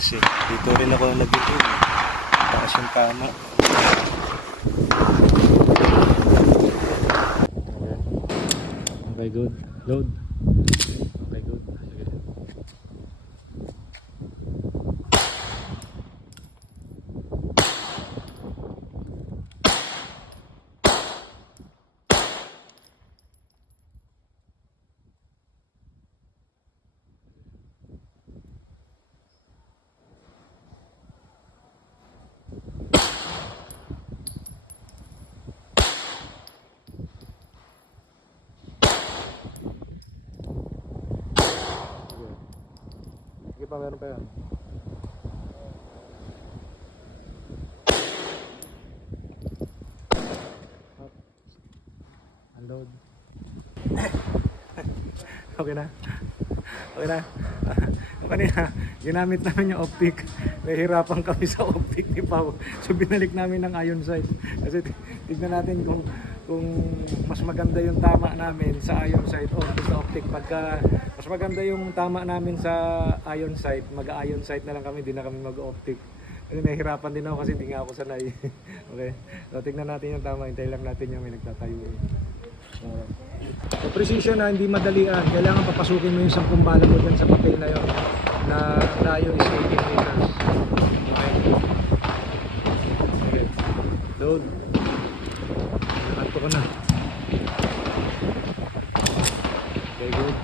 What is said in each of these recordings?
taas eh. Dito rin ako nag-iit. Taas yung tama. Okay, good. Load. Okay, good. Sige. Sige pa, meron pa yan. Unload. Okay na. Okay na. Kanina, ginamit namin yung optic. Nahihirapan kami sa optic ni Pao. So binalik namin ng iron sight. Kasi tignan natin kung mas maganda yung tama namin sa iron sight o sa optic. Pagka mas maganda yung tama namin sa iron sight, mag-iron sight na lang kami, di na kami mag-optic. Kasi nahihirapan din ako kasi di nga ako sanay. Okay. So tignan natin yung tama. Hintay lang natin yung may nagtatayo. So precision na hindi madalian, kailangan papasukin mo yung 10 bala mo dyan sa papel na yun na layo is 18 meters. Okay. Okay. Load. Nakanto ko na. Okay, good.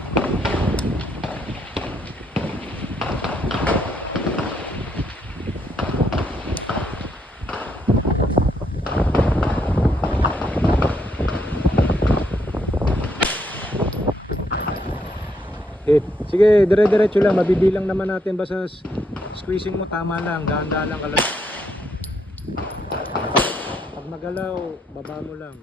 Hit. Sige, dire-diretso lang. Mabibilang naman natin. Basta squeezing mo tama lang. Dahan-dahan lang kalag. Pag nagalaw, baba mo lang.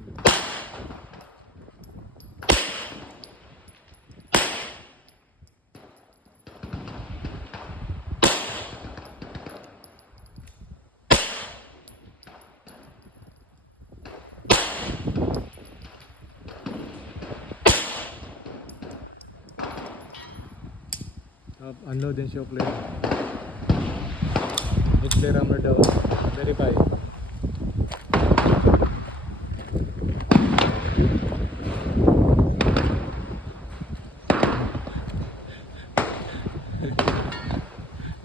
Unload and show clear. It's clear hammer down. Verify.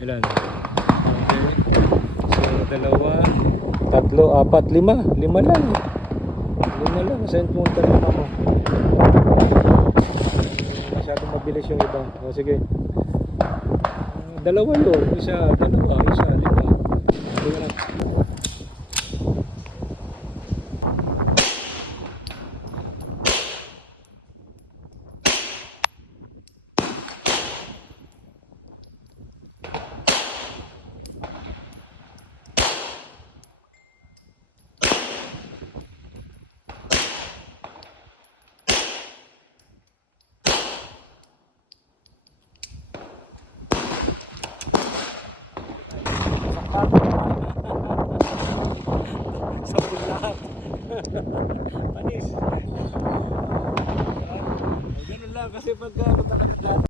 Ilan? Okay. So, 2, 3, 4, 5. 5 lang. 5 lang. Send mo ang 5 mo. Masyadong mabilis yung iba. O sige. 2 yun. Isa, 2. Isa.